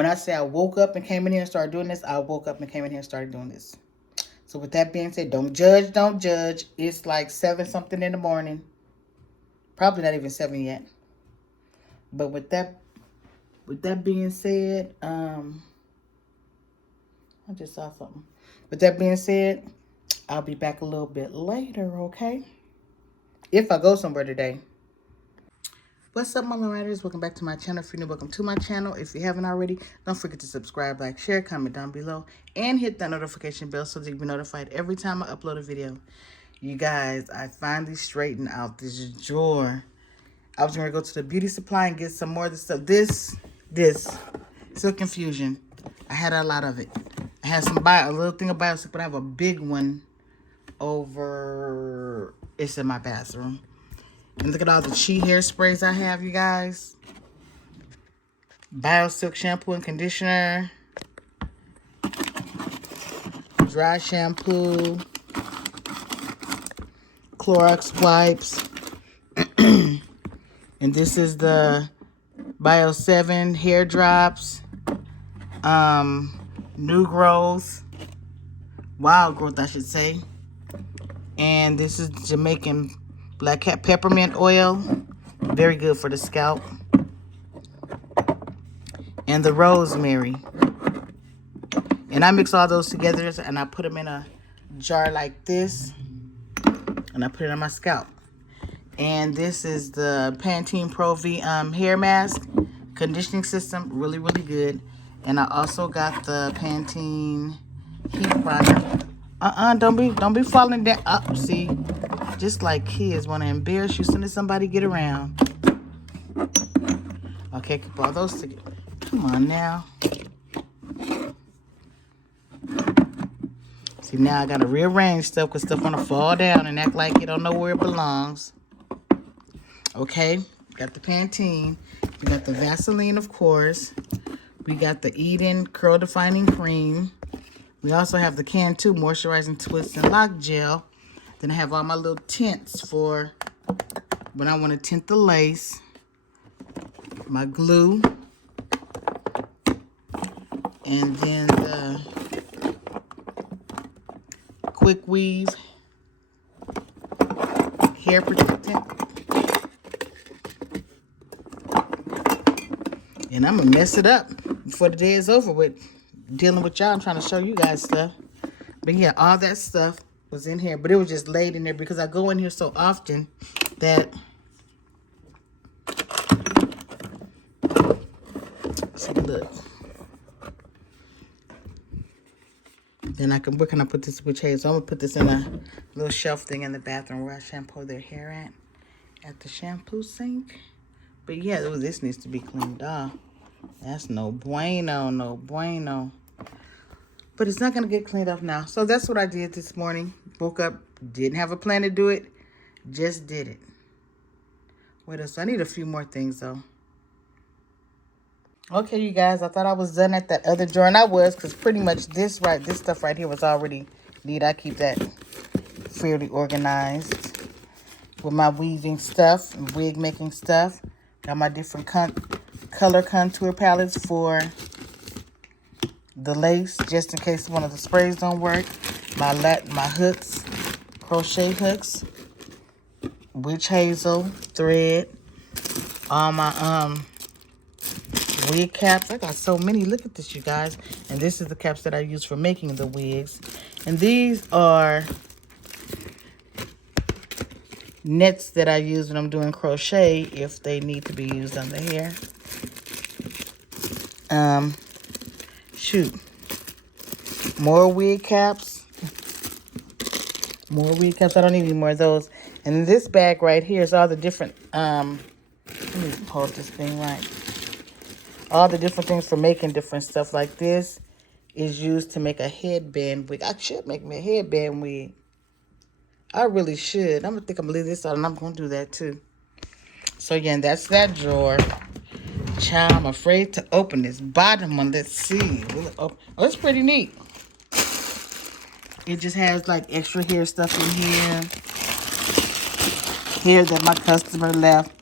When I say I woke up and came in here and started doing this, I woke up and came in here and started doing this. So with that being said, don't judge, don't judge. It's like 7 something in the morning. Probably not even 7 yet. But with that being said, I just saw something. With that being said, I'll be back a little bit later, okay? If I go somewhere today. What's up, my writers? Welcome back to my channel. If you're new, welcome to my channel. If you haven't already, don't forget to subscribe, like, share, comment down below, and hit that notification bell so that you'll be notified every time I upload a video. You guys, I finally straightened out this drawer. I was going to go to the beauty supply and get some more of this stuff. This, Silk Infusion. I had a lot of it. I had a little thing of Biosilk, but I have a big one over, it's in my bathroom. And look at all the Chi hairsprays I have, you guys. Biosilk shampoo and conditioner. Dry shampoo. Clorox wipes. And this is the Bio 7 hair drops. New growth. Wild growth, I should say. And this is Jamaican black cat peppermint oil. Very good for the scalp. And the rosemary. And I mix all those together and I put them in a jar like this. And I put it on my scalp. And this is the Pantene Pro V hair mask conditioning system. Really, really good. And I also got the Pantene heat product. Don't be falling down. Up, see? Just like kids want to embarrass you as soon as somebody get around. Okay, keep all those together. Come on now. See, now I got to rearrange stuff because stuff want to fall down and act like you don't know where it belongs. Okay, got the Pantene. We got the Vaseline, of course. We got the Eden Curl Defining Cream. We also have the Can2 Moisturizing Twist and Lock Gel. Then I have all my little tints for when I want to tint the lace. My glue. And then the Quick Weave hair protectant. And I'm going to mess it up before the day is over with dealing with y'all. I'm trying to show you guys stuff. But yeah, all that stuff was in here. But it was just laid in there because I go in here so often that... See, look. Then where can I put this with hair? So I'm going to put this in a little shelf thing in the bathroom where I shampoo their hair at the shampoo sink. But yeah, this needs to be cleaned off. That's no bueno, no bueno. But it's not going to get cleaned up now. So that's what I did this morning. Woke up, didn't have a plan to do it. Just did it. What else? I need a few more things though. Okay, you guys, I thought I was done at that other drawer, and I was, because pretty much this stuff right here was already neat. I keep that fairly organized with my weaving stuff and wig making stuff. Got my different color contour palettes for the lace, just in case one of the sprays don't work. My hooks, crochet hooks, witch hazel thread, all my wig caps. I got so many. Look at this, you guys. And this is the caps that I use for making the wigs. And these are nets that I use when I'm doing crochet if they need to be used on the hair. Shoot. More wig caps. More wig caps. I don't need any more of those. And this bag right here is all the different, let me hold this thing right. All the different things for making different stuff. Like this is used to make a headband wig. I should make me a headband wig. I really should. I'm going to leave this out, and I'm going to do that too. So again, that's that drawer. Child, I'm afraid to open this bottom one. Let's see. Oh, it's pretty neat. It just has like extra hair stuff in here. Hair that my customer left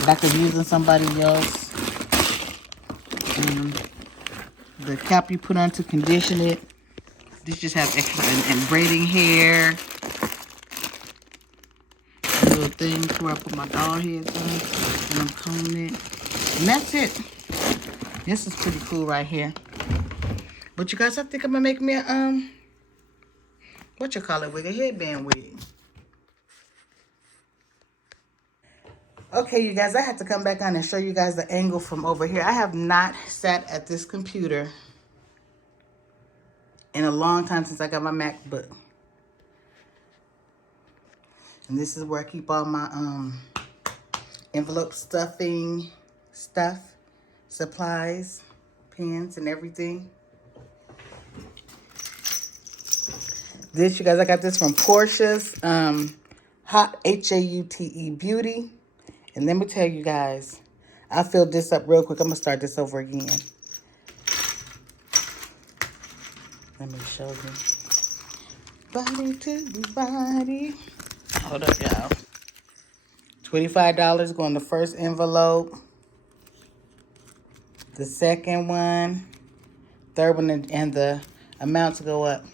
that I could use on somebody else. The cap you put on to condition it. This just have extra and braiding hair. A little thing where I put my doll heads on and I'm combing it. And that's it. This is pretty cool right here. But you guys, I think I'm gonna make me a what you call it, wig, a headband wig. Okay, you guys, I had to come back on and show you guys the angle from over here. I have not sat at this computer in a long time since I got my MacBook. And this is where I keep all my envelope stuffing stuff, supplies, pens, and everything. This, you guys, I got this from Portia's Hot H-A-U-T-E Beauty. And let me tell you guys, I filled this up real quick. I'm going to start this over again. Let me show you. Body to body. Hold up, y'all. $25 going the first envelope. The second one. Third one, and the amounts go up.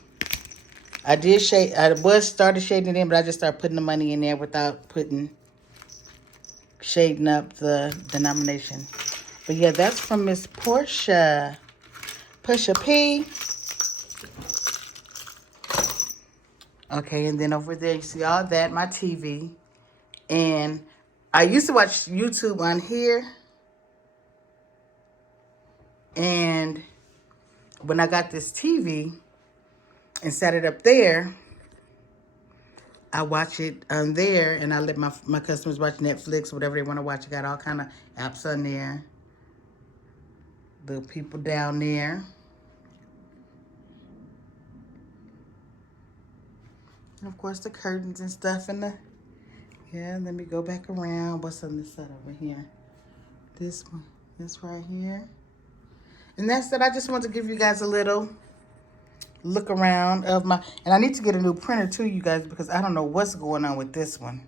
I did shade. I started shading it in, but I just started putting the money in there without shading up the denomination. But yeah, that's from Miss Portia. Pusha P. Okay, and then over there you see all that, my TV. And I used to watch YouTube on here. And when I got this TV and set it up there, I watch it on there, and I let my customers watch Netflix, whatever they want to watch. I got all kind of apps on there. The people down there. And of course the curtains and stuff and yeah, let me go back around. What's on this side over here? This one, this right here. And that's it. I just want to give you guys a little look around of my, and I need to get a new printer too, you guys, because I don't know what's going on with this one.